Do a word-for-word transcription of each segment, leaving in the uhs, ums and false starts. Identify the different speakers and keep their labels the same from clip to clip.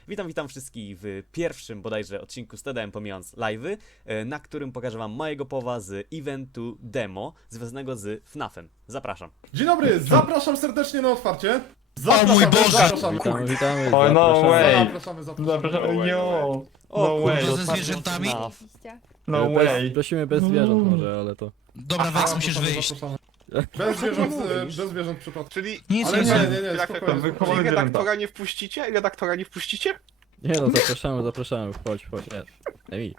Speaker 1: Witam, witam wszystkich w pierwszym bodajże odcinku z T D M, pomijając live'y, na którym pokażę wam mojego powa z eventu demo związanego z FNAF-em. Zapraszam.
Speaker 2: Dzień dobry, zapraszam serdecznie na otwarcie.
Speaker 3: O mój Boże!
Speaker 2: Zapraszamy,
Speaker 4: Witamy, witamy,
Speaker 5: O, no
Speaker 4: zapraszamy.
Speaker 5: way.
Speaker 2: zapraszamy, zapraszamy.
Speaker 5: Zapraszam, yo!
Speaker 1: O
Speaker 5: No
Speaker 1: kurde,
Speaker 5: way.
Speaker 3: ze
Speaker 1: otwarcie
Speaker 3: zwierzętami?
Speaker 1: FNAF.
Speaker 5: No
Speaker 4: Bez-
Speaker 5: way!
Speaker 4: Prosimy bez zwierząt może, ale to...
Speaker 3: Dobra, Wex, musisz
Speaker 2: Zapraszamy,
Speaker 3: wyjść.
Speaker 2: zapraszamy. Bez zwierząt,
Speaker 1: mówisz?
Speaker 2: e, bez zwierząt przypadku.
Speaker 6: Czyli,
Speaker 3: Nic,
Speaker 2: Ale
Speaker 3: nic,
Speaker 2: nie,
Speaker 3: nic.
Speaker 2: nie, nie,
Speaker 6: tak,
Speaker 2: spokojnie.
Speaker 5: to wy-
Speaker 2: spokojnie.
Speaker 6: czyli redaktora nie wpuścicie? Redaktora nie wpuścicie?
Speaker 4: Nie no, zapraszamy, zapraszamy, chodź, chodź, nie. Ej,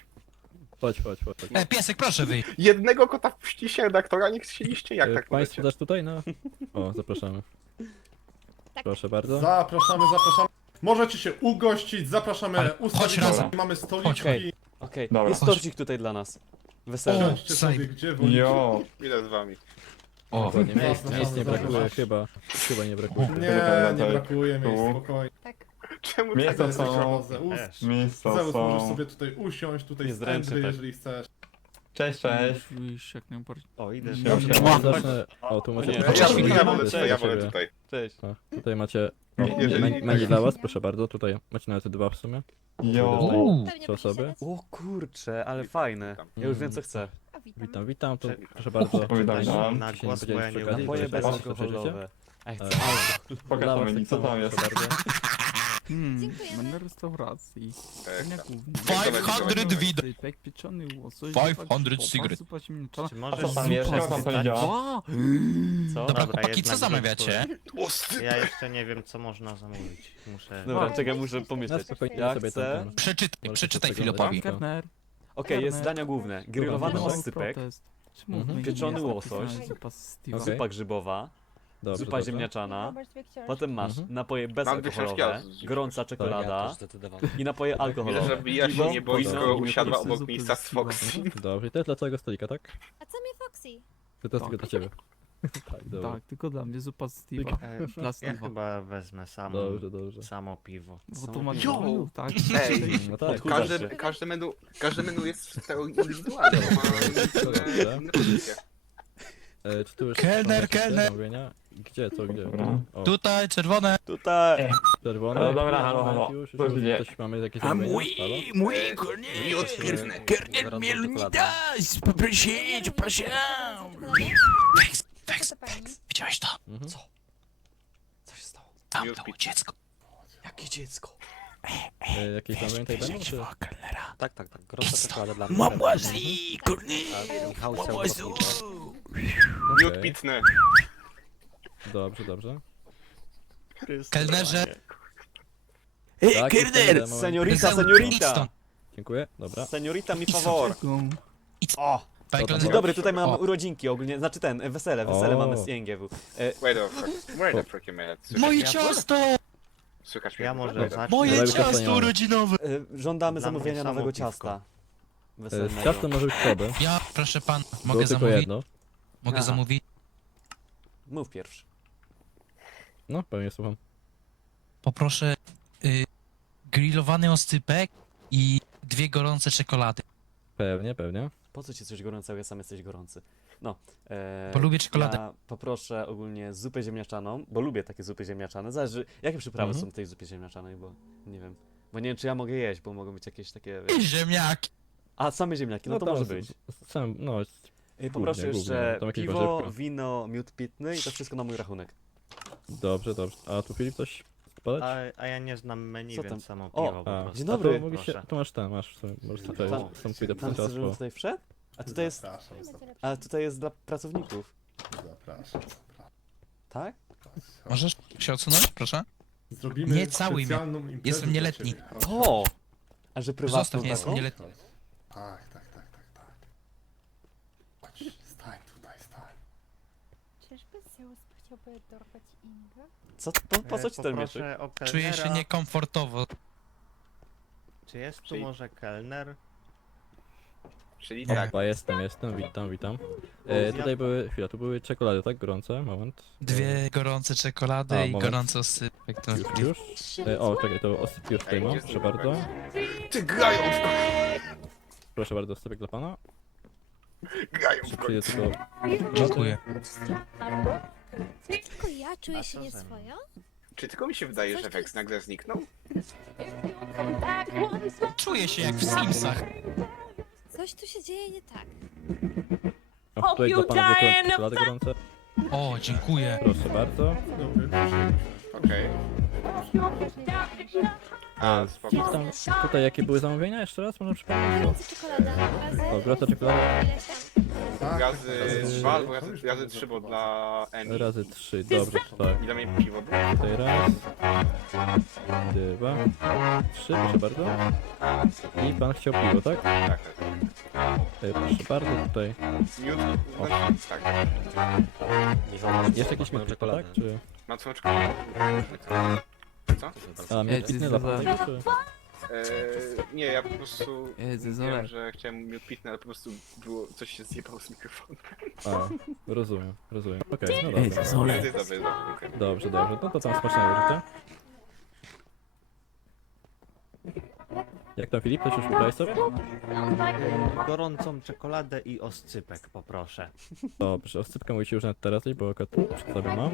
Speaker 4: chodź, chodź, chodź.
Speaker 3: E, piesek, proszę wyjść.
Speaker 6: Jednego kota wpuścicie, redaktora nie chcieliście? Jak
Speaker 4: E,
Speaker 6: tak
Speaker 4: Państwo
Speaker 6: możecie?
Speaker 4: też tutaj, no? O, zapraszamy. Proszę bardzo.
Speaker 2: Zapraszamy, zapraszamy. Możecie się ugościć, zapraszamy,
Speaker 3: Ale
Speaker 2: ustawić,
Speaker 3: chodź razem.
Speaker 2: mamy stoliczki.
Speaker 1: Okej. Okej,
Speaker 5: Dobra.
Speaker 1: jest torcik tutaj dla nas. Weselny.
Speaker 2: Siądźcie sobie
Speaker 3: Saj.
Speaker 2: gdzie wolicie.
Speaker 5: Yo!
Speaker 6: Idę z wami.
Speaker 3: O,
Speaker 4: Dokładnie, miejsc,
Speaker 2: Zapraszamy,
Speaker 4: miejsc nie brakuje
Speaker 2: zapraszamy.
Speaker 4: chyba. Chyba nie brakuje.
Speaker 2: Nie, nie brakuje miejsc,
Speaker 5: Tu.
Speaker 2: spokojnie.
Speaker 6: Czemu
Speaker 5: Miejsca
Speaker 6: tak
Speaker 5: są,
Speaker 2: Zeus,
Speaker 5: miejsca
Speaker 2: Zeus możesz
Speaker 5: są.
Speaker 2: sobie tutaj usiąść, tutaj
Speaker 1: Niezręcznie,
Speaker 2: stędy,
Speaker 1: tak.
Speaker 2: jeżeli chcesz.
Speaker 5: Cześć, cześć.
Speaker 7: Wyjść jak najbardziej.
Speaker 1: O, idę się.
Speaker 4: Dobrze,
Speaker 5: Siema.
Speaker 4: zacznę... O, tu macie...
Speaker 1: Nie.
Speaker 6: Ja,
Speaker 3: Cześć,
Speaker 6: ja,
Speaker 3: witam.
Speaker 6: wolę tutaj, ja wolę
Speaker 4: Ciebie.
Speaker 6: tutaj.
Speaker 1: Cześć.
Speaker 4: O, tutaj macie... O,
Speaker 6: Jeżeli-
Speaker 4: menu menu dla was, proszę bardzo, tutaj macie nawet dwa w sumie.
Speaker 5: Yo!
Speaker 3: Uuu.
Speaker 4: Trzy osoby.
Speaker 1: O kurcze, ale fajne. Ja już wiem co chcę.
Speaker 4: Witam, witam, to proszę bardzo.
Speaker 5: Opowiadam.
Speaker 4: Na głos, bo ja nie
Speaker 1: Napoje
Speaker 4: Proszę,
Speaker 1: bezalkoholowe. Ej, chcę
Speaker 4: E,
Speaker 1: alkohol.
Speaker 5: Pokaż
Speaker 4: Dla was
Speaker 5: menu,
Speaker 4: tak
Speaker 5: co
Speaker 4: samo,
Speaker 5: tam jest?
Speaker 4: proszę bardzo.
Speaker 7: Hmm,
Speaker 8: Dziękujemy.
Speaker 7: będę restauracji.
Speaker 6: Tak,
Speaker 7: Dania
Speaker 6: tak.
Speaker 7: główna.
Speaker 3: pięćset widok.
Speaker 7: Sypek, pieczony łosoś,
Speaker 3: pięćset
Speaker 7: zupa
Speaker 3: cigarette.
Speaker 7: zupa ziemniaczana.
Speaker 8: Czy
Speaker 5: A
Speaker 8: możesz
Speaker 5: co tam jest? Jak tam to działa?
Speaker 7: Wow!
Speaker 1: Co?
Speaker 3: Dobra,
Speaker 8: Dobra,
Speaker 3: chłopaki, co
Speaker 8: jednak
Speaker 3: zamawiacie?
Speaker 8: Ja jeszcze nie wiem co można zamówić. Muszę...
Speaker 1: Dobra, czekaj, muszę
Speaker 4: Na
Speaker 1: pomyśleć.
Speaker 4: spokojnie
Speaker 1: Ja
Speaker 4: sobie
Speaker 1: chcę-
Speaker 4: tam ten...
Speaker 3: Przeczytaj,
Speaker 4: Możecie
Speaker 3: przeczytaj
Speaker 4: przeglądać.
Speaker 3: Filipowi.
Speaker 7: Kerner.
Speaker 1: Okej, jest dania główne. Grillowany
Speaker 4: Dobra.
Speaker 1: oscypek,
Speaker 7: Protest. Czemu
Speaker 4: Mhm.
Speaker 7: w menu
Speaker 1: Pieczony
Speaker 7: jest
Speaker 1: łosoś.
Speaker 7: napisane zupa z Steve'a?
Speaker 4: Okej.
Speaker 1: zupa grzybowa,
Speaker 4: Dobrze,
Speaker 1: zupa
Speaker 4: dobrze.
Speaker 1: ziemniaczana, potem masz
Speaker 4: Mhm.
Speaker 1: napoje
Speaker 6: dwie
Speaker 1: bezalkoholowe,
Speaker 6: książki,
Speaker 1: gorąca czekolada i napoje
Speaker 6: Ile,
Speaker 1: alkoholowe.
Speaker 6: żeby ja się
Speaker 1: Piwo,
Speaker 6: nie boi,
Speaker 1: woda.
Speaker 6: skoro
Speaker 7: Zupy
Speaker 6: usiadła
Speaker 7: z
Speaker 6: obok miejsca z
Speaker 7: Steve'a.
Speaker 6: Foxy.
Speaker 4: Dobrze, i to jest dla całego stolika, tak?
Speaker 8: A co mi Foxy?
Speaker 4: To to jest
Speaker 7: Tak.
Speaker 4: tylko dla ciebie. Tak, dobra.
Speaker 7: Tak, tylko dla mnie zupa z Steve'a.
Speaker 8: E,
Speaker 7: Dla
Speaker 8: ja
Speaker 7: Steve'a.
Speaker 8: chyba wezmę samo,
Speaker 4: Dobrze, dobrze.
Speaker 8: samo piwo.
Speaker 7: Bo to ma
Speaker 6: Yo!
Speaker 7: menu, tak?
Speaker 6: Ej,
Speaker 4: No tak,
Speaker 1: Odchudzasz
Speaker 6: każde,
Speaker 1: się.
Speaker 6: każde menu, każde menu jest w teorii indywidualne, bo ma inne- inne pozycje.
Speaker 4: e, czy tu już
Speaker 3: Kelner,
Speaker 4: są jakieś
Speaker 3: kelner.
Speaker 4: zamówienia? Gdzie, co, gdzie?
Speaker 5: Dobra.
Speaker 4: O,
Speaker 3: Tutaj, czerwone.
Speaker 1: Tutaj!
Speaker 4: czerwone.
Speaker 5: No dobra, halo, halo.
Speaker 4: Już,
Speaker 5: Co
Speaker 4: już,
Speaker 5: się
Speaker 4: już,
Speaker 5: dzieje?
Speaker 4: coś mamy, jakieś
Speaker 3: A
Speaker 4: zamówienia?
Speaker 3: mój,
Speaker 4: Halo?
Speaker 3: mój kornier,
Speaker 6: Miód pitny.
Speaker 3: kornier mielnita, poprosić, proszę. Wex, Wex, Wex, widziałeś to?
Speaker 4: Mhm.
Speaker 1: Co? Co się stało?
Speaker 3: Tam
Speaker 6: Miód
Speaker 3: było
Speaker 6: pitny.
Speaker 3: dziecko.
Speaker 1: Jakie dziecko?
Speaker 4: E, jakieś zamówienia tutaj będą, czy?
Speaker 3: Kelnera.
Speaker 8: Tak, tak, tak. Gorąca czekolada dla mnie.
Speaker 3: Mamłazi, kornier,
Speaker 8: Michał
Speaker 3: mamłazu.
Speaker 6: Miód
Speaker 4: Okej.
Speaker 6: pitny.
Speaker 4: Dobrze, dobrze.
Speaker 3: Kelnerze.
Speaker 4: Tak,
Speaker 3: Ej,
Speaker 4: jest
Speaker 3: Kelner.
Speaker 4: ten moment.
Speaker 1: Seniorita,
Speaker 3: Idź
Speaker 1: seniorita!
Speaker 3: stąd.
Speaker 4: Dziękuję, dobra.
Speaker 1: Seniorita mi favor!
Speaker 7: Czego?
Speaker 1: O!
Speaker 3: Panie
Speaker 4: Co tam
Speaker 1: Dzień
Speaker 3: Kelnerze.
Speaker 1: dobry, tutaj mamy
Speaker 3: O.
Speaker 1: urodzinki ogólnie, znaczy ten, e, wesele, wesele
Speaker 4: O.
Speaker 1: mamy z I N G W. E,
Speaker 6: Wait a fuck, wait a freaking minute. Słychać
Speaker 3: Moje
Speaker 6: mnie?
Speaker 3: ciasto!
Speaker 6: Słychać mnie?
Speaker 8: Ja może
Speaker 6: Dobra.
Speaker 8: zacznę.
Speaker 3: Moje
Speaker 4: Dawaj,
Speaker 3: ciasto
Speaker 4: Kastaniony.
Speaker 3: urodzinowe!
Speaker 1: e, żądamy
Speaker 8: Dla
Speaker 1: zamówienia
Speaker 8: mnie samo
Speaker 1: nowego
Speaker 8: piwko.
Speaker 1: ciasta.
Speaker 4: E,
Speaker 1: Weselnego.
Speaker 4: z ciastem może być koby.
Speaker 3: Ja, proszę pan,
Speaker 4: Było
Speaker 3: mogę
Speaker 4: tylko
Speaker 3: zamówić?
Speaker 4: jedno.
Speaker 3: Mogę
Speaker 1: Aha.
Speaker 3: zamówić?
Speaker 1: Mów pierwszy.
Speaker 4: No, pewnie słucham.
Speaker 3: Poproszę y, grillowany oscypek i dwie gorące czekolady.
Speaker 4: Pewnie, pewnie.
Speaker 1: Po co ci coś gorącego, ja sam jesteś gorący. No. E,
Speaker 3: Bo lubię czekoladę.
Speaker 1: Ja poproszę ogólnie zupę ziemniaczaną, bo lubię takie zupy ziemniaczane. Zależy, jakie przyprawy
Speaker 4: Mhm.
Speaker 1: są w tej zupie ziemniaczanej, bo nie wiem. Bo nie wiem, czy ja mogę jeść, bo mogą być jakieś takie... Wiesz...
Speaker 3: Ziemniaki.
Speaker 1: A, same ziemniaki, no, to
Speaker 4: tam
Speaker 1: może
Speaker 4: z-
Speaker 1: być.
Speaker 4: z- Sam, no,
Speaker 1: E, Poproszę
Speaker 4: głównie,
Speaker 1: jeszcze
Speaker 4: tam jakieś
Speaker 1: piwo,
Speaker 4: warzywka.
Speaker 1: wino, miód pitny i to wszystko na mój rachunek.
Speaker 4: dobrze, dobrze. A tu Filip coś podać?
Speaker 8: A, a ja nie znam menu,
Speaker 1: Co tam?
Speaker 8: więc samo
Speaker 1: O,
Speaker 8: piwo po
Speaker 4: A,
Speaker 8: prostu.
Speaker 1: dzień
Speaker 4: a
Speaker 1: dobry.
Speaker 4: To, mogę się,
Speaker 8: Proszę.
Speaker 4: to masz ten, masz. w sumie, Możesz tutaj,
Speaker 1: Tam-
Speaker 4: są pójdę po
Speaker 1: Pan chce, żebym
Speaker 4: ciastko.
Speaker 1: tutaj wszedł? A tutaj jest,
Speaker 2: Zapraszam, zapraszam,
Speaker 1: a tutaj jest dla pracowników,
Speaker 2: zapraszam.
Speaker 1: tak?
Speaker 3: Możesz się odsunąć, proszę?
Speaker 2: Zrobimy
Speaker 3: Nie całuj mnie.
Speaker 2: specjalną imprezę
Speaker 3: Jestem
Speaker 2: dla
Speaker 3: nieletni.
Speaker 2: ciebie.
Speaker 1: O! A że prywatną
Speaker 3: Zostaw, nie jestem
Speaker 1: taką?
Speaker 3: nieletni.
Speaker 2: Tak, tak, tak, tak, tak. Chodź, stań tutaj, stań.
Speaker 9: Czyżby Zeus chciałby dorwać Ingę?
Speaker 1: Co, po, po co
Speaker 8: E,
Speaker 1: ci ten mieczek?
Speaker 8: poproszę o
Speaker 3: Czuję się
Speaker 8: kelnera.
Speaker 3: niekomfortowo.
Speaker 8: Czy jest tu
Speaker 6: Czyli-
Speaker 8: może kelner?
Speaker 6: Czyli tak.
Speaker 4: Opa, jestem, jestem, witam, witam. E, tutaj były, chwila, tu były czekolady, tak? Gorące, moment.
Speaker 3: Dwie gorące czekolady
Speaker 4: A,
Speaker 3: i
Speaker 4: moment.
Speaker 3: gorący oscypek. To
Speaker 4: Już, już. E, o, czekaj, to osyp już tutaj
Speaker 6: Ej,
Speaker 4: mam,
Speaker 6: gdzie
Speaker 4: proszę
Speaker 6: jest
Speaker 4: bardzo.
Speaker 6: Ty grają w końcu!
Speaker 4: Proszę bardzo, osypek dla pana.
Speaker 6: Grają w
Speaker 4: Przyjdę
Speaker 6: końcu!
Speaker 4: tylko...
Speaker 3: Dziękuję.
Speaker 9: Tylko ja czuję
Speaker 8: A
Speaker 9: się
Speaker 8: co ze mną?
Speaker 9: nieswojo?
Speaker 6: Czy tylko mi się wydaje, że Vex nagle zniknął?
Speaker 3: Czuję się jak w Simsach.
Speaker 9: Coś tu się dzieje nie tak.
Speaker 4: O, tutaj dla pana dwie czekolady gorące.
Speaker 3: O, dziękuję.
Speaker 4: Proszę bardzo.
Speaker 2: Dobry, proszę.
Speaker 6: Okej. A,
Speaker 4: I
Speaker 6: spoko.
Speaker 4: tam, tutaj jakie były zamówienia? Jeszcze raz można przypomnieć?
Speaker 9: Gorąca czekolada. Razy...
Speaker 4: O, gorąca czekolada.
Speaker 9: Ileś tam.
Speaker 2: Tak,
Speaker 6: Razy
Speaker 4: Razy-
Speaker 6: dwa albo razy, razy trzy, bo dla Emi.
Speaker 4: Razy trzy, dobrze, tak.
Speaker 6: I dla mnie piwo było.
Speaker 4: Tutaj raz, dwa, trzy, proszę bardzo. I pan chciał piwo, tak?
Speaker 6: Tak, tak.
Speaker 4: E, Proszę bardzo, tutaj.
Speaker 6: Miód, znaczy, tak.
Speaker 4: Jeszcze jakiś miód, tak? Czy...
Speaker 6: Mam swoją czekoladę. Co?
Speaker 4: A,
Speaker 7: Ej,
Speaker 4: miód
Speaker 7: ty
Speaker 4: pitny dla
Speaker 7: za-
Speaker 4: pana, czy...
Speaker 6: Eee, nie, ja po prostu
Speaker 7: Ej, ty
Speaker 6: wiem,
Speaker 7: zolek.
Speaker 6: że chciałem miód pitny, ale po prostu było, coś się zjebało z mikrofonem.
Speaker 4: A, rozumiem, rozumiem. Okej, no
Speaker 7: Ej,
Speaker 4: dobra.
Speaker 7: ty zolek.
Speaker 6: Jest dobry, jest dobry, dziękuję.
Speaker 4: Dobrze, dobrze. No to tam smacznego życzę. Jak tam Filip? Coś już wybrałeś sobie?
Speaker 8: Gorącą czekoladę i oscypek poproszę.
Speaker 4: Dobrze, oscypkę musicie już nawet teraz, bo akurat przed sobie mam.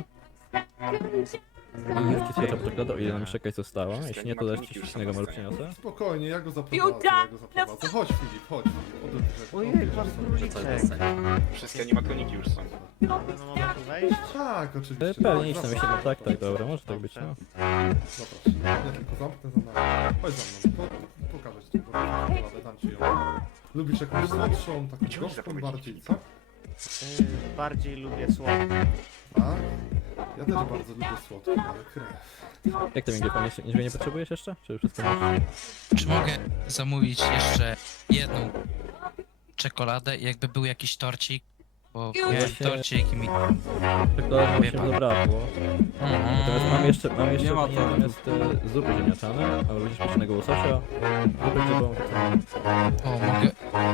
Speaker 4: I już ci sobie czekoladę, o ile nam jeszcze jakaś została. Jeśli nie, to też ci ślicznego może przyniosę.
Speaker 2: Spokojnie, ja go zaprowadzę, ja go zaprowadzę. Chodź Filip, chodź Filip. Odetchnij.
Speaker 8: Ojej, masz króliczek.
Speaker 6: Wszystkie animatroniki już są.
Speaker 8: No mogę tu wejść?
Speaker 2: Tak,
Speaker 4: E,
Speaker 2: oczywiście.
Speaker 4: Pewnie nic na myśli, no tak, tak, dobra, może tak być, no.
Speaker 2: Dobra, ja tylko zamknę za nami. Chodź za mną, po, pokażę ci tego czekoladę, dam ci ją. Lubisz jakąś słodszą, taką
Speaker 6: Ciągle
Speaker 2: gorzką
Speaker 6: zapowiedzieć.
Speaker 2: bardziej, co?
Speaker 8: Yy, bardziej lubię słodkie.
Speaker 2: Tak? Ja też bardzo lubię słodką, ale krew.
Speaker 4: Jak to będzie, pan jeszcze, nic nie potrzebujesz jeszcze? Czy wszystko masz?
Speaker 3: Czy mogę zamówić jeszcze jedną czekoladę i jakby był jakiś torcik? Bo miałem
Speaker 4: Właśnie-
Speaker 3: torcik i mi...
Speaker 4: Czekoladę nam
Speaker 3: Wie
Speaker 4: się
Speaker 3: pan.
Speaker 4: zabrakło. Natomiast
Speaker 3: Mm.
Speaker 4: mam jeszcze, mam jeszcze
Speaker 7: Nie ma
Speaker 4: pani natomiast e, zupy ziemniaczane, albo będziesz pieczonego łososia. Zupę grzybową,
Speaker 3: O, mogę...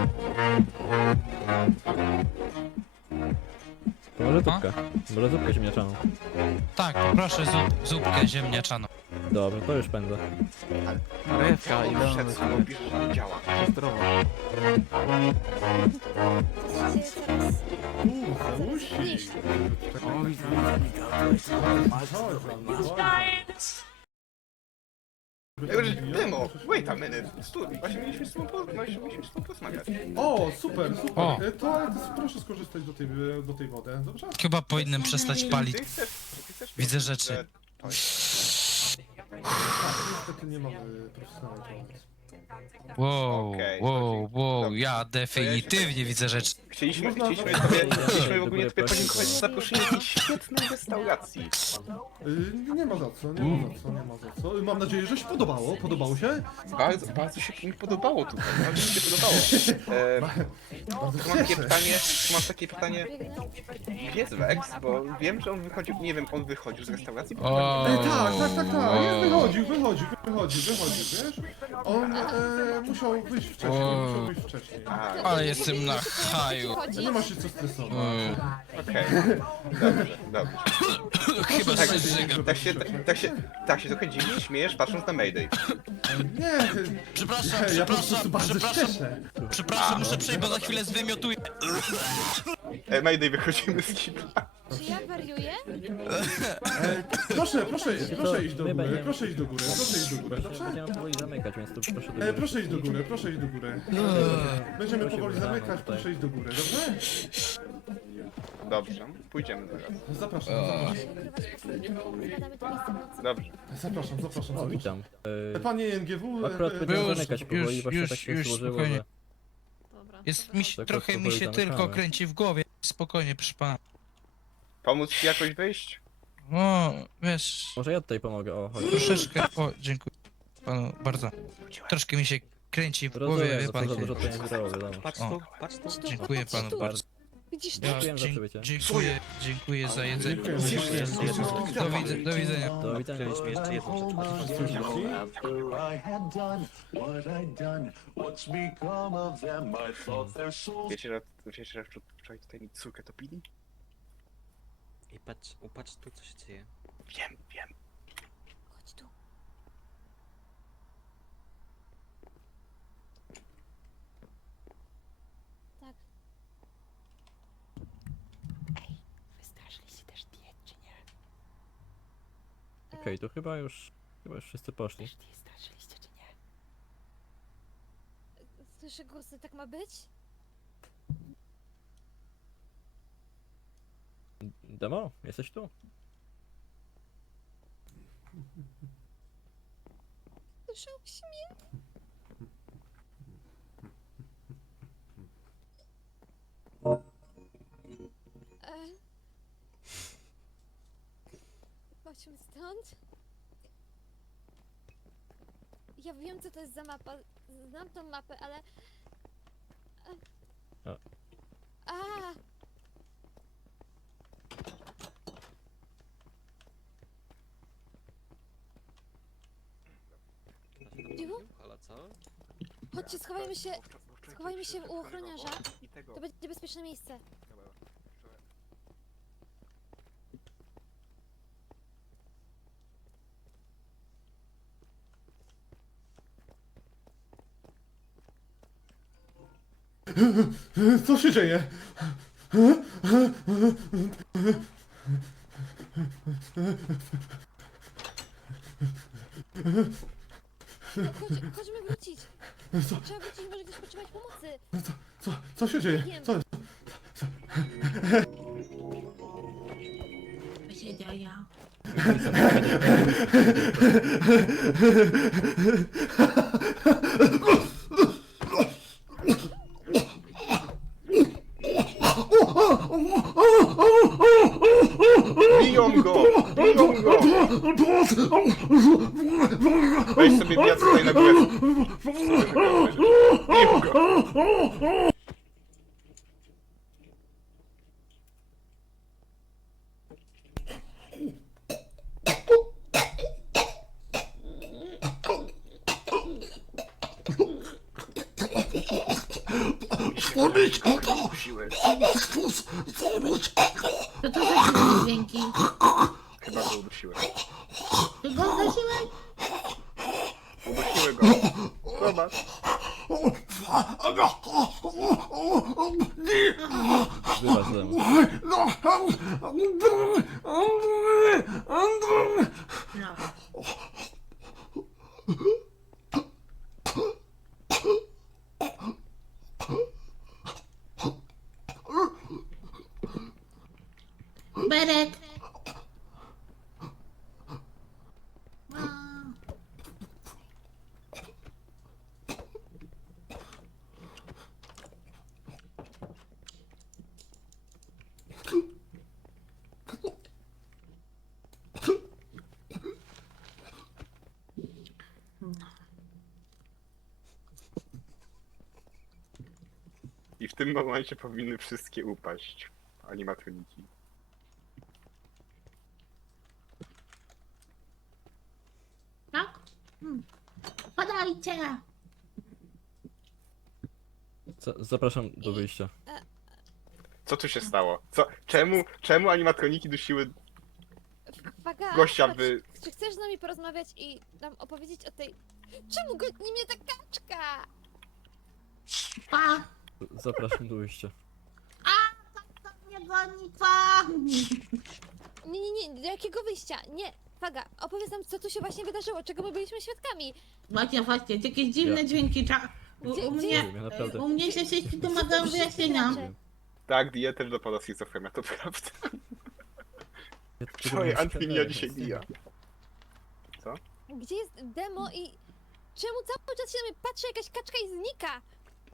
Speaker 4: to może zupkę. Może zupkę ziemniaczaną.
Speaker 3: Tak, poproszę zup, zupkę ziemniaczaną.
Speaker 4: Dobrze, to już pędzę.
Speaker 7: Rewka, idealna
Speaker 6: Przed sobą
Speaker 7: na
Speaker 6: pisze, że nie działa.
Speaker 7: zdrowo.
Speaker 9: To się dzieje coraz...
Speaker 2: Uuu, musi!
Speaker 7: O, widzę,
Speaker 2: Chodź za mną, chodź.
Speaker 6: Ej, Demo, wait a minute. Stój, właśnie mieliśmy z tobą po- właśnie mieliśmy z tobą porozmawiać.
Speaker 2: O, super, super.
Speaker 3: O.
Speaker 2: E, To, ale to proszę skorzystać do tej, do tej wody, dobrze?
Speaker 3: Chyba powinienem przestać palić.
Speaker 6: Ty chcesz, ty chcesz
Speaker 3: Widzę
Speaker 6: powiedzieć,
Speaker 3: rzeczy.
Speaker 6: że to jest-
Speaker 2: Tak, niestety nie mamy profesjonalnej pomocy.
Speaker 3: Wow,
Speaker 6: Okej,
Speaker 3: wow,
Speaker 6: chodzi-
Speaker 3: wow,
Speaker 6: dobrze.
Speaker 3: ja definitywnie widzę rzeczy.
Speaker 6: Chcieliśmy,
Speaker 2: Można-
Speaker 6: chcieliśmy sobie, chcieliśmy
Speaker 4: do
Speaker 6: w ogóle
Speaker 4: góry
Speaker 6: tutaj
Speaker 4: prosić.
Speaker 6: podziękować za zaproszenie jakiejś świetnej restauracji.
Speaker 2: Y, Nie ma za co, nie ma za co, nie ma za co. Y, Mam nadzieję, że się podobało. Podobało się?
Speaker 6: Bardzo, bardzo się mi podobało tutaj, bardzo mi się podobało. E,
Speaker 2: Bardzo
Speaker 6: tu mam takie
Speaker 2: cieszę.
Speaker 6: pytanie, tu mam takie pytanie, gdzie jest Vex? Bo wiem, że on wychodził, nie wiem, on wychodził z restauracji.
Speaker 3: O,
Speaker 2: E, tak, tak, tak, tak. Nie, wychodził, wychodził, wychodził, wychodził, wiesz? On e, musiał wyjść wcześniej,
Speaker 3: O.
Speaker 2: musiał wyjść wcześniej.
Speaker 6: A,
Speaker 3: ale jestem na haju.
Speaker 2: Nie ma się co stresować.
Speaker 3: Mm.
Speaker 6: okej, dobrze, dobrze.
Speaker 3: Chyba
Speaker 6: Tak,
Speaker 3: się zżygam.
Speaker 6: tak się, tak, tak się, tak się trochę dziwisz, śmiejesz patrząc na Mayday.
Speaker 2: Nie,
Speaker 3: Przepraszam,
Speaker 2: nie, ja po prostu
Speaker 3: przepraszam,
Speaker 2: bardzo
Speaker 3: przepraszam.
Speaker 2: cieszę.
Speaker 3: Przepraszam, muszę przejść, bo za chwilę zwymiotuję.
Speaker 6: E, Mayday, wychodzimy z kibla.
Speaker 9: Czy ja wariuję?
Speaker 2: E, proszę, proszę, proszę iść do
Speaker 4: My
Speaker 2: góry,
Speaker 4: będziemy-
Speaker 2: proszę iść do góry, proszę iść do góry, dobrze?
Speaker 4: Będziemy powoli zamykać, więc tu proszę do
Speaker 2: E,
Speaker 4: góry.
Speaker 2: proszę iść do góry, proszę iść do góry. Będziemy powoli zamykać, proszę iść do góry, dobrze?
Speaker 6: Dobrze, pójdziemy teraz.
Speaker 2: Zapraszam, zapraszam.
Speaker 9: Badamy to miejsce nocy.
Speaker 6: Dobrze.
Speaker 2: Zapraszam, zapraszam,
Speaker 4: O,
Speaker 2: zapraszam.
Speaker 4: witam. E,
Speaker 2: Panie N G W,
Speaker 4: Akurat
Speaker 2: e,
Speaker 4: będziemy
Speaker 3: Już,
Speaker 4: zamykać powoli,
Speaker 3: już,
Speaker 4: właśnie
Speaker 3: już,
Speaker 4: tak się
Speaker 3: już,
Speaker 4: złożyło,
Speaker 3: spokojnie.
Speaker 4: że...
Speaker 3: Jest mi się,
Speaker 4: Tak,
Speaker 3: trochę
Speaker 4: tak,
Speaker 3: mi się
Speaker 4: powoli
Speaker 3: tylko
Speaker 4: zamykamy.
Speaker 3: kręci w głowie. Spokojnie, proszę pana.
Speaker 6: Pomóc ci jakoś wyjść?
Speaker 3: O, wiesz,
Speaker 4: Może ja tutaj pomogę, o, chodź.
Speaker 3: troszeczkę, o, dziękuję panu bardzo. Troszkę mi się kręci w głowie,
Speaker 4: Rozumiem,
Speaker 3: wie
Speaker 4: że
Speaker 3: pan.
Speaker 4: to za dużo to nie zgrało, wiadomo.
Speaker 8: Patrz
Speaker 3: O.
Speaker 8: tu, patrz tu.
Speaker 9: Chodź tu,
Speaker 3: Dziękuję
Speaker 9: chodź
Speaker 3: panu
Speaker 9: tu.
Speaker 3: bardzo.
Speaker 9: Widzisz to?
Speaker 3: Ja,
Speaker 4: Dziękuję za
Speaker 3: dzie-
Speaker 4: przybycie.
Speaker 3: dziękuję, dziękuję za jedzenie.
Speaker 2: Dziękuję.
Speaker 3: Do, widzę, do widzenia.
Speaker 4: Do widzenia.
Speaker 8: Mieliśmy jeszcze jedną rzecz.
Speaker 6: Wiecie, że, wiecie, że wczoraj tutaj mi córkę topili?
Speaker 8: I patrz, upatrz tu, co się dzieje.
Speaker 6: Wiem, wiem.
Speaker 9: Chodź tu. Tak. Ej, wystraszyliście też diet, czy nie?
Speaker 4: Okej, to chyba już... Chyba już wszyscy poszli.
Speaker 9: Też diet straszyliście, czy nie? Słyszę głosy, tak ma być?
Speaker 4: Demo, jesteś tu?
Speaker 9: Słyszę śmiech. E... Chodźmy stąd. Ja wiem, co to jest za mapa. Znam tą mapę, ale...
Speaker 4: A.
Speaker 9: A! Dziwu?
Speaker 7: Ale co?
Speaker 9: Chodźcie, schowajmy się.
Speaker 6: Wczoraj
Speaker 9: Schowajmy się u
Speaker 6: przyszedł
Speaker 9: ochroniarza.
Speaker 6: I tego.
Speaker 9: To będzie bezpieczne miejsce.
Speaker 6: Dobra, wczoraj-
Speaker 2: Co się dzieje?
Speaker 9: No, chodź, chodźmy wrócić.
Speaker 2: Co,
Speaker 9: Trzeba wrócić, może ktoś potrzebować pomocy.
Speaker 2: co, co się dzieje?
Speaker 9: Wiem.
Speaker 2: Co?
Speaker 10: Co się dzieje?
Speaker 6: Biją go! Biją go! Weź sobie wiatr tutaj na górę. Biją go! Siłę.
Speaker 10: Co to za dźwięki?
Speaker 6: Chyba go udusiłem.
Speaker 10: Ty go zgasiłeś?
Speaker 6: Udusiły go. Zobacz.
Speaker 4: Zbywasz demo.
Speaker 10: No. Berek! A.
Speaker 6: I w tym momencie powinny wszystkie upaść. Animatroniki.
Speaker 10: Tak? Hmm. Podajcie!
Speaker 4: Za- Zapraszam do wyjścia.
Speaker 6: Co tu się stało? Co? Czemu, czemu animatroniki dusiły
Speaker 9: Faga,
Speaker 6: gościa
Speaker 9: chodź.
Speaker 6: w...
Speaker 9: Czy chcesz z nami porozmawiać i nam opowiedzieć o tej... Czemu goni mnie ta kaczka?
Speaker 10: Pa!
Speaker 4: Zapraszam do wyjścia.
Speaker 10: Nie goni, pa!
Speaker 9: Nie, nie, nie, do jakiego wyjścia? Nie, Faga, opowiedz nam, co tu się właśnie wydarzyło, czego my byliśmy świadkami.
Speaker 10: Właśnie, właśnie, jakieś dziwne
Speaker 4: Ja-
Speaker 10: dźwięki. Cza... U,
Speaker 9: Gdzie-
Speaker 10: u
Speaker 9: gdzie-
Speaker 10: mnie,
Speaker 4: Nie wiem, ja naprawdę.
Speaker 10: u mnie się sieci domagają wyjaśnienia.
Speaker 9: Inaczej.
Speaker 6: Tak, dietę też dopada schizofrenia, to prawda.
Speaker 4: Ja tego
Speaker 6: Wczoraj
Speaker 4: nie
Speaker 6: Antynia
Speaker 4: skazałem,
Speaker 6: dzisiaj
Speaker 4: więc-
Speaker 6: bija.
Speaker 9: Gdzie jest demo i... Czemu cały czas się na mnie patrzy jakaś kaczka i znika?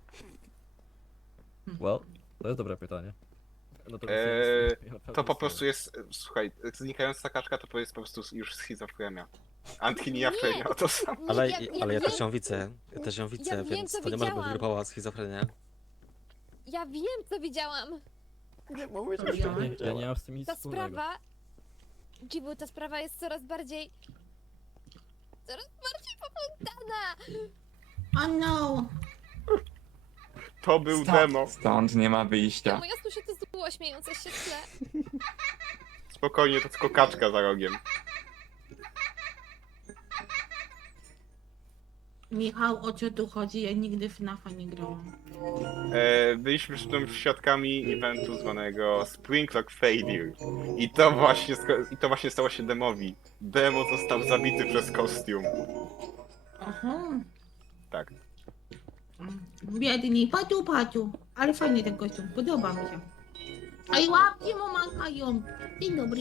Speaker 4: Well, to jest dobre pytanie. No to,
Speaker 6: Eee,
Speaker 4: ja naprawdę
Speaker 6: To po
Speaker 4: nie
Speaker 6: prostu jest, słuchaj, znikająca kaczka to jest po prostu już schizofrenia. Antynia wczoraj
Speaker 9: Nie.
Speaker 6: miała to samo.
Speaker 9: Nie,
Speaker 7: Ale,
Speaker 9: ja,
Speaker 7: ale ja
Speaker 9: wiem,
Speaker 7: też ją widzę. Ja też ją widzę,
Speaker 9: wiem,
Speaker 7: więc
Speaker 9: co
Speaker 7: to nie może być
Speaker 9: widziałam.
Speaker 7: grupowa schizofrenia.
Speaker 9: Ja wiem, co widziałam.
Speaker 4: Ja, ja nie mam z tym nic
Speaker 9: Ta
Speaker 4: wspólnego.
Speaker 9: sprawa... Dziwu, ta sprawa jest coraz bardziej... Coraz bardziej poplątana.
Speaker 10: Oh no!
Speaker 6: To był demo.
Speaker 5: Stąd nie ma wyjścia.
Speaker 9: Demo, ja słyszę to zło śmiejące się w tle.
Speaker 6: Spokojnie, to tylko kaczka za rogiem.
Speaker 10: Michał, o co tu chodzi? Ja nigdy w nafa nie grałam.
Speaker 6: E, byliśmy przy tym świadkami eventu zwanego Spring Lock Failure. I to właśnie sko- i to właśnie stało się demowi. Demo został zabity przez kostium.
Speaker 10: Aha.
Speaker 6: Tak.
Speaker 10: Biedni, patu, patu. Ale fajny ten kostium, podoba mi się. A i łapki mu machają. Dzień dobry.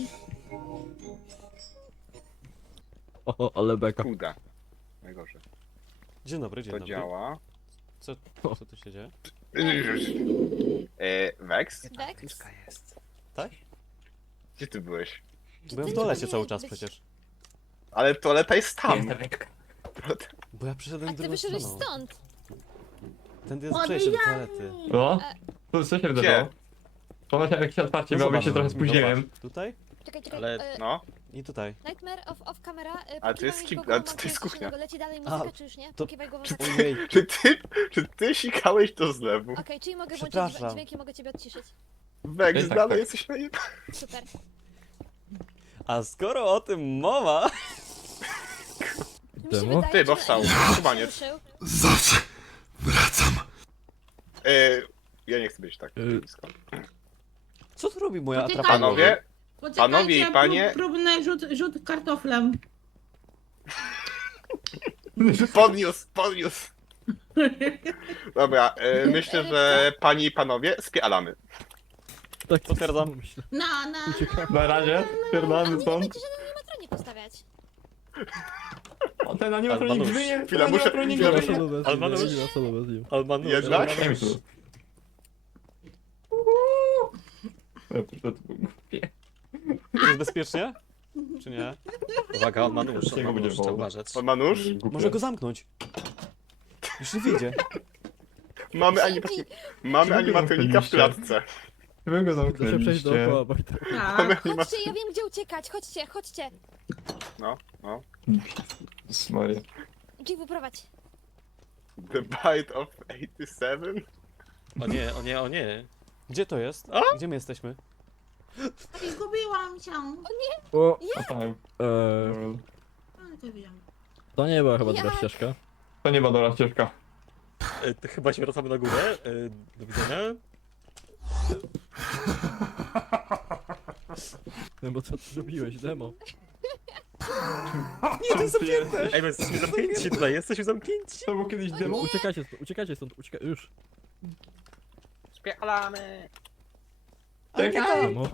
Speaker 4: O, ale beka.
Speaker 6: Kuda. Najgorzej.
Speaker 1: Dzień dobry, dzień
Speaker 6: To
Speaker 1: dobry.
Speaker 6: działa.
Speaker 1: Co, co tu się dzieje?
Speaker 6: E, Vex?
Speaker 9: Vex?
Speaker 1: Tak?
Speaker 6: Gdzie ty byłeś?
Speaker 9: Czy
Speaker 1: Byłem
Speaker 9: ty
Speaker 1: w
Speaker 9: nie
Speaker 1: toalecie cały
Speaker 9: powinieneś
Speaker 1: czas
Speaker 9: być-
Speaker 1: przecież.
Speaker 6: Ale toaleta jest tam.
Speaker 1: Bo ja przyszedłem
Speaker 9: A ty
Speaker 1: drugą
Speaker 9: wyszedłeś
Speaker 1: stroną.
Speaker 9: stąd.
Speaker 1: Tędy jest przejście do toalety.
Speaker 5: No? Co, co się wydarzyło? Pomyślałem jakieś otwarcie,
Speaker 1: No
Speaker 5: bo ja
Speaker 1: zobacz,
Speaker 5: się trochę spóźniłem.
Speaker 1: zobacz. Tutaj
Speaker 9: Czekaj, czekaj.
Speaker 7: Ale-
Speaker 9: e,
Speaker 6: No.
Speaker 1: i tutaj.
Speaker 9: Nightmare off, off camera. e,
Speaker 6: Ale to jest
Speaker 9: pokiwaj
Speaker 6: kib-
Speaker 9: głową,
Speaker 6: ale to
Speaker 9: mam
Speaker 6: jest
Speaker 9: coś
Speaker 6: kuchnia.
Speaker 9: innego. Leci dalej muzyka,
Speaker 1: A,
Speaker 9: czy już nie?
Speaker 1: to-
Speaker 9: Pokiwaj głową.
Speaker 6: Czy
Speaker 9: Okej,
Speaker 1: Ojej.
Speaker 6: Czy ty, czy ty sikałeś to z lewu?
Speaker 9: czyli mogę włączyć
Speaker 1: Przepraszam.
Speaker 9: dźwięki, mogę ciebie odciszyć.
Speaker 6: Vex,
Speaker 5: Tak, tak,
Speaker 6: dalej
Speaker 5: tak.
Speaker 6: jesteś na jeb...
Speaker 9: Super.
Speaker 1: A skoro o tym mowa,
Speaker 9: Mi się
Speaker 4: Demo?
Speaker 9: wydaje,
Speaker 6: Ty, bo
Speaker 9: że-
Speaker 6: wstał.
Speaker 9: że
Speaker 6: Szumaniec.
Speaker 9: ruszył.
Speaker 6: E, ja nie chcę być tak
Speaker 4: Y.
Speaker 6: blisko.
Speaker 1: co tu robi moja
Speaker 10: Poczekaj,
Speaker 1: atrapa?
Speaker 6: Panowie,
Speaker 10: Poczekajcie,
Speaker 6: Panowie i
Speaker 10: prób-
Speaker 6: panie-
Speaker 10: Próbny rzut, rzut kartoflem.
Speaker 6: podniósł, podniósł. Dobra, e, myślę, że panie i panowie spialamy.
Speaker 4: Tak,
Speaker 1: Potwierdzam.
Speaker 4: myślę.
Speaker 10: Na, na,
Speaker 5: Na razie, pierdolamy
Speaker 9: Nie
Speaker 5: stąd.
Speaker 9: będziecie żadnej animatronie postawiać.
Speaker 5: O, ten animatronik
Speaker 1: Albanusz.
Speaker 5: żyje, ten
Speaker 6: Chwila, muszę-
Speaker 5: animatronik
Speaker 6: chwila,
Speaker 4: Nie ma
Speaker 5: żyje.
Speaker 4: solo bez
Speaker 1: Ale
Speaker 4: nim,
Speaker 1: Manusz-
Speaker 4: nie ma solo bez nim.
Speaker 1: Almanu,
Speaker 6: Jednak?
Speaker 5: Nie wiem, co to. To- to- to było głupie.
Speaker 1: jest bezpiecznie? Czy nie?
Speaker 7: Uwaga, on ma nóż,
Speaker 5: Z
Speaker 7: on
Speaker 5: niego
Speaker 7: ma
Speaker 5: będzie
Speaker 7: nóż, trzeba
Speaker 5: woł.
Speaker 7: uważać.
Speaker 6: Pan Manusz?
Speaker 1: Może go zamknąć. Już nie wyjdzie.
Speaker 6: Mamy, anima... Mamy animatronika w klatce.
Speaker 5: Wy go
Speaker 4: Da się przejść
Speaker 5: zamknęliście.
Speaker 4: dookoła, Bartek.
Speaker 10: tak.
Speaker 9: Chodźcie, ja wiem gdzie uciekać. Chodźcie, chodźcie.
Speaker 6: No, no.
Speaker 5: Smaria.
Speaker 9: Dziwu, prowadź.
Speaker 6: The Bite of osiemdziesiąt siedem?
Speaker 7: O nie, o nie, o nie.
Speaker 1: Gdzie to jest? Gdzie my jesteśmy?
Speaker 10: Zgubiłam się.
Speaker 4: O,
Speaker 5: A tak.
Speaker 4: eee,
Speaker 10: Ale to wiem.
Speaker 4: to nie była chyba dobra
Speaker 9: Jak?
Speaker 4: ścieżka.
Speaker 5: To nie dobra ścieżka.
Speaker 7: E, to chyba się wracamy na górę. E, do widzenia.
Speaker 4: No bo co ty zrobiłeś, demo?
Speaker 5: Nie, to jest zamknięte.
Speaker 7: Ej, my jesteśmy zamknięci tutaj, jesteśmy zamknięci.
Speaker 5: To było kiedyś
Speaker 4: No
Speaker 5: demo?
Speaker 4: uciekajcie stąd, uciekajcie stąd, uciekaj, już.
Speaker 6: Spialamy.
Speaker 5: Czekaj.
Speaker 4: Demo?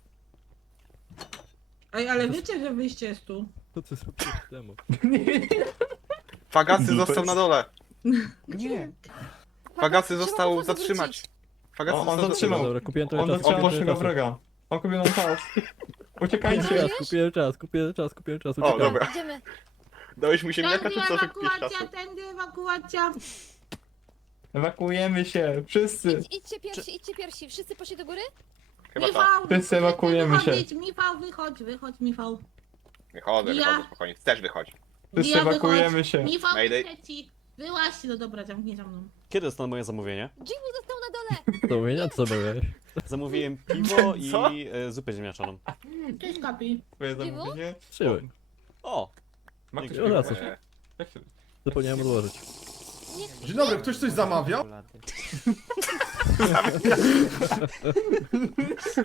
Speaker 10: Ej, ale wiecie, że wyjście jest tu.
Speaker 4: Co ty zrobiłeś, demo?
Speaker 6: Fagacy
Speaker 5: Dupes.
Speaker 6: został na dole.
Speaker 1: Nie.
Speaker 6: Fagacy
Speaker 9: Trzeba
Speaker 6: został
Speaker 9: było
Speaker 6: zatrzymać.
Speaker 9: zawrócić.
Speaker 6: Fagacy
Speaker 5: O, on
Speaker 6: został
Speaker 5: zatrzymał.
Speaker 4: Dobra, kupiłem trochę
Speaker 5: On
Speaker 4: czasu,
Speaker 5: zatrzymał
Speaker 4: kupiłem
Speaker 5: naszego
Speaker 4: trochę czasu.
Speaker 5: wroga. On kupił nam czas.
Speaker 4: Kupiłem
Speaker 5: Uciekajcie.
Speaker 4: czas, kupiłem czas, kupiłem czas, kupiłem czas,
Speaker 6: O,
Speaker 4: uciekaj.
Speaker 6: dobra.
Speaker 9: Idziemy.
Speaker 6: Dałeś mu ziemniaka,
Speaker 10: Tędy
Speaker 6: czy co, że kupisz
Speaker 10: ewakuacja,
Speaker 6: czasu?
Speaker 10: tędy ewakuacja.
Speaker 5: Ewakuujemy się. Wszyscy.
Speaker 9: Idź, idźcie pierwsi, idźcie pierwsi. Wszyscy poszli do góry?
Speaker 6: Chyba tak.
Speaker 10: Michał,
Speaker 5: Wszyscy ewakuujemy się.
Speaker 10: wychodzić. Michał, wychodź, wychodź, Michał.
Speaker 6: Wychodzę,
Speaker 10: Ja-
Speaker 6: wychodzę, spokojnie. Też wychodź.
Speaker 5: Wszyscy
Speaker 10: Ja wychodź.
Speaker 5: ewakuujemy się.
Speaker 10: Michał,
Speaker 6: Mayday.
Speaker 10: trzeci. Wyłaź, no dobra, zamknij za mną.
Speaker 1: Kiedy dostanę moje zamówienie?
Speaker 9: Dziwu został na dole.
Speaker 4: To mówienia, co byłeś?
Speaker 1: Zamówiłem piwo i
Speaker 6: Co?
Speaker 1: e, zupę ziemniaczaną.
Speaker 10: Cześć, Kapi.
Speaker 5: Twoje
Speaker 9: Dziwu?
Speaker 5: zamówienie?
Speaker 4: Trzy.
Speaker 1: O!
Speaker 5: Ma ktoś
Speaker 4: Dziękuję.
Speaker 5: piwo?
Speaker 6: E,
Speaker 5: Jak się...
Speaker 4: Zapomniałem odłożyć.
Speaker 9: Nie,
Speaker 2: Dzień dobry, ktoś coś zamawiał?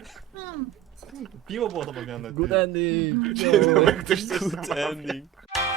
Speaker 10: Hmm.
Speaker 5: Piwo było zamawiane. ty.
Speaker 4: Good ending!
Speaker 6: Ktoś coś
Speaker 1: Good ending.